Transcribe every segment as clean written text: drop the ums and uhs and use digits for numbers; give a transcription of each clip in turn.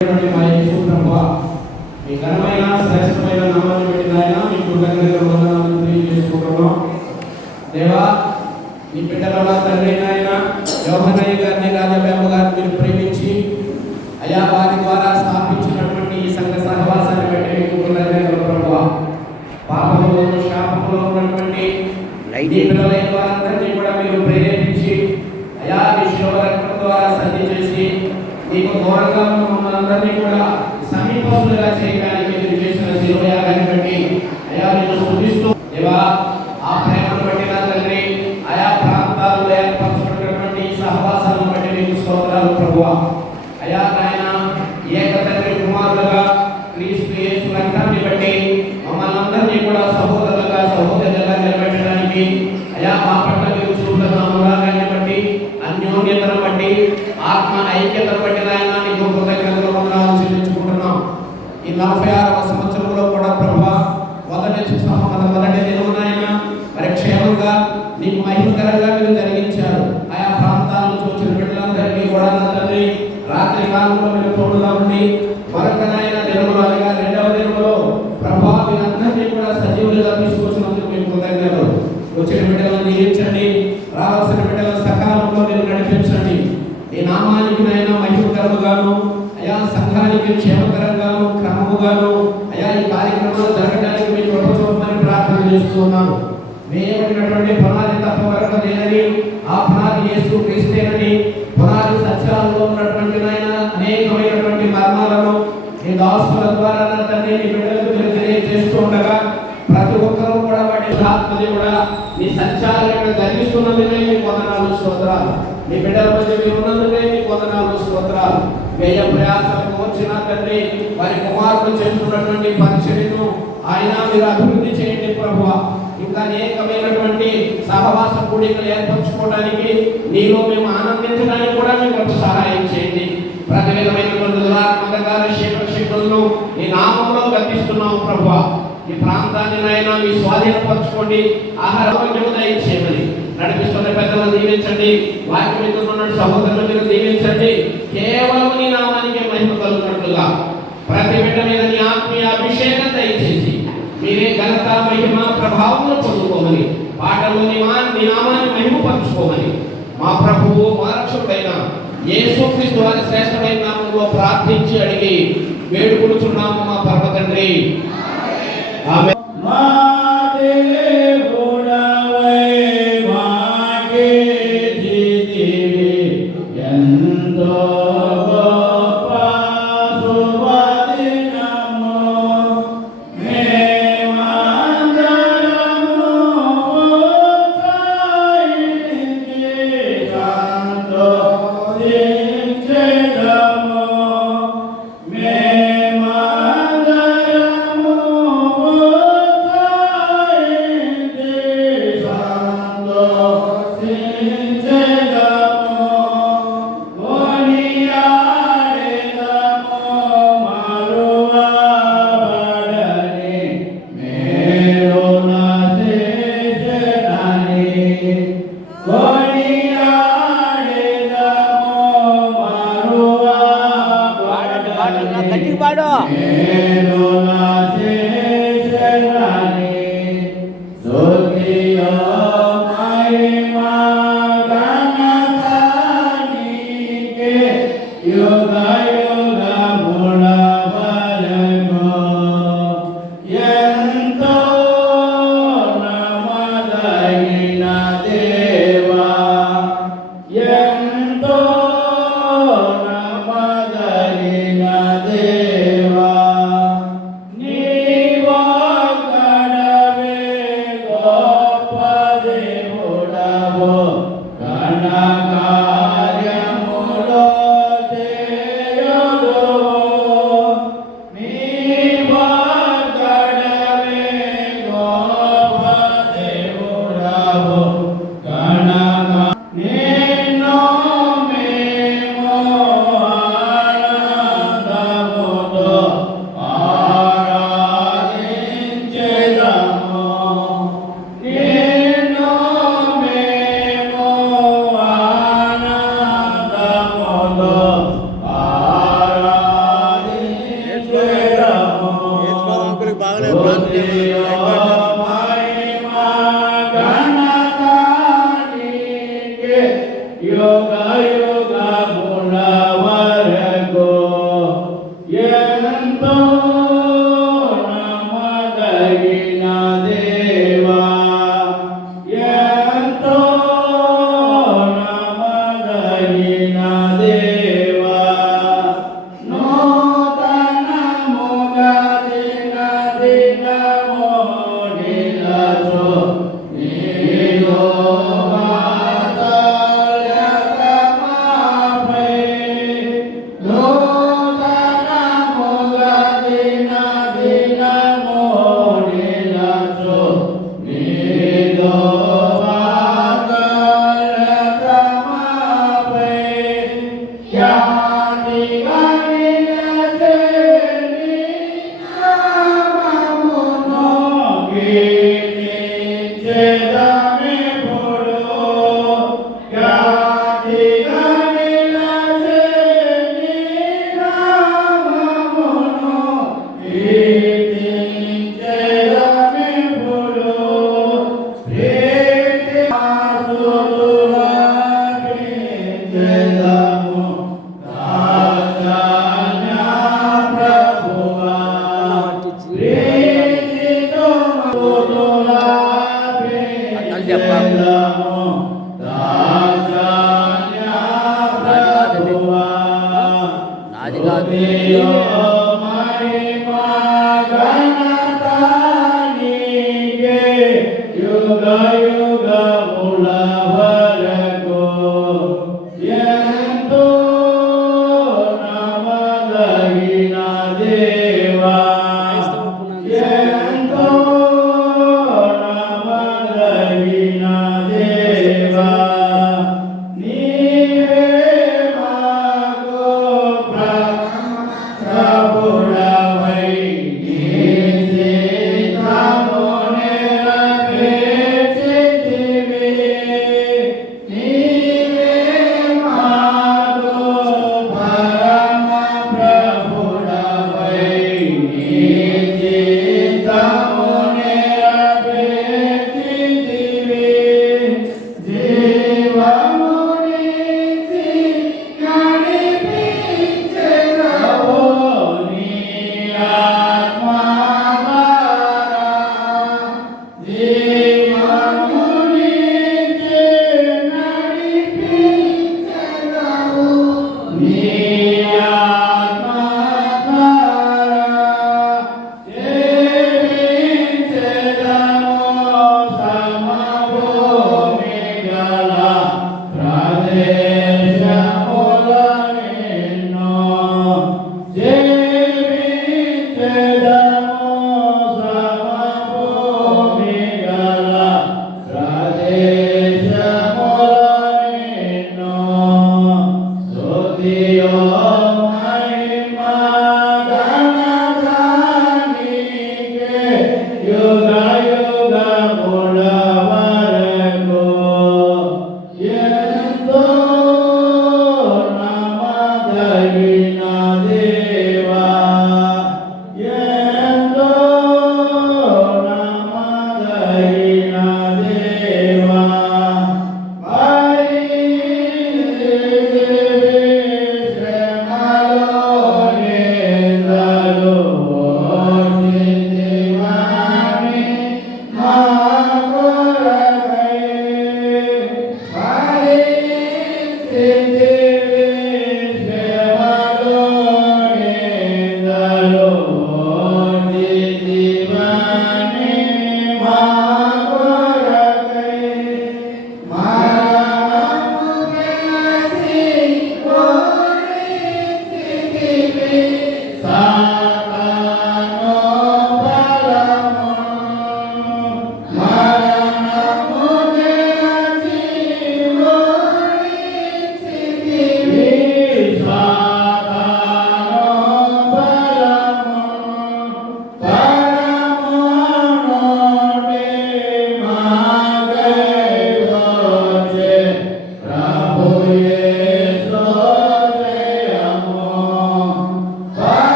మా యేసు ప్రభువా, మీ ఘనమైన శ్రేష్టమైన నామాన్ని బట్టి నాయన మీ కృతజ్ఞతలు వందనాలు తెలియజేసుకుంటున్నాం. దేవా, నీ బిడ్డల తండ్రి నాయన యోహన్నయ్య గారిని రాజబేమ గారిని మీరు ప్రేమించి అయా వారి ద్వారా స్థాపించినటువంటి ఈ సంఘ సహవాసాన్ని బట్టి మీకు కృతజ్ఞతలు ప్రభువా. పాపములో శాపములో ఉన్నటువంటి నీ పిల్లలైన వారందరినీ కూడా మీరు ప్రేరేపించి అయా మీ శిలువ రక్తం ద్వారా సత్య చేసి నీకు దూరంగా ఉన్న మమ్మల్ని అందరినీ కూడా సమీపంగా చేయడానికి మీరు చేసిన శిలువ యాగాన్ని బట్టి అయా నేను స్తుతిస్తూ దేవా, ఆ ప్రేమను బట్టి నా తండ్రి ఆయా ప్రాంతాల్లో ఏర్పరచుకున్నటువంటి సహవాసాలను బట్టి మీకు స్తోత్రాలు ప్రభువా. అయా నాయన ఏక తండ్రి కుమారులుగా క్రీస్తు యేసు రక్తాన్ని బట్టి మమ్మల్ని అందరినీ కూడా సహోదరులుగా సహోదరులుగా నిలబెట్టడానికి అయా మా పట్ల మీరు చూపుతున్న అనురాగాన్ని బట్టి అన్యోన్యతను బట్టి ఆత్మ ఐక్యతను బట్టి నాయన నీకు కృతజ్ఞతలు వందనాలు చెల్లించుకుంటున్నాం. ఈ 46వ సంవత్సరంలో కూడా ప్రభువా మొదటి దినం నాయన మరి క్షేమంగా నీకు మహిమకరంగా మీరు జరిగించారు. ఆయా ప్రాంతాలను చూసిన బిడ్డలందరికీ కూడా నా తండ్రి రాత్రి కాలంలో మీరు తోడుగా ఉండి మరొక నాయన దినములు అనగా 2వ దినములో ప్రభువా మీరందరినీ కూడా సజీవులుగా తీసుకొచ్చినందుకు మీకు కృతజ్ఞతలు. వచ్చిన బిడ్డలను దీవించండి, రావాల్సిన బిడ్డలను సకాలంలో మీరు నడిపించండి. ఈ నామానికి నాయన మహిమకరముగాను అయా సంఘానికి క్షేమకరంగాను క్రమముగాను అయా ఈ కార్యక్రమాలు జరగడానికి మీరు చూపమని ప్రార్థన చేస్తున్నాను. వేయబడినటువంటి పునాది తప్ప వరకు లేదని, ఆ పునాది యేసు క్రీస్తేనని, పునాది సత్యాలలో ఉన్నటువంటి నాయన అనేకమైనటువంటి మర్మాలను ఈ దాసుల ద్వారా నా తండ్రి నీ బిడ్డలకు మీరు తెలియజేస్తూ ఉండగా ప్రతి ఒక్కరూ కూడా వాటి ఆత్మని కూడా నీ సత్యాలను జరిగిస్తున్నందుకే మీకు వందనాలు స్తోత్రాలు. నీ బిడ్డల మధ్య మీరు ఉన్నందుకే మీకు వందనాలు స్తోత్రాలు. వ్యయ ప్రయాసలకు వచ్చిన తండ్రి వారి కుమారులు చేస్తున్నటువంటి పరిచర్యను ఆయన మీరు అభివృద్ధి చేయండి ప్రభువా. ఇంకా అనేకమైనటువంటి సహవాస కూడికలు ఏర్పరచుకోవడానికి నీలో మేము ఆనందించడానికి కూడా మీకు సహాయం చేయండి. ప్రతి విధమైనటువంటి దురాత్మక శిక్షలను నీ నామంలో గతిస్తున్నాము ప్రభువా. ఈ ప్రాంతాన్ని నాయన మీ స్వాధీనపరచుకోండి, ఆహారం దయచేయమని నడిపిస్తున్న పెద్దలను దీవించండి, వాక్యం మీద ఉన్న సహోదరులు మీరు దీవించండి. కేవలం నీ నామానికి మహిమ కలుగునట్లుగా ప్రతి బిడ్డ మీద నీ ఆత్మీయ అభిషేకం దయచేసి మీరే ఘనత మహిమ ప్రభావం పొందుకోమని పాటలు నీ నామాన్ని మహిమపరచుకోమని మా ప్రభువు మా రక్షకుడైన యేసుక్రీస్తు వారి శ్రేష్టమైన నామంలో ప్రార్థించి అడిగి వేడుకొనుచున్నాము మా పరమ తండ్రి. ఆమేన్. నీవా Para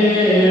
దేవా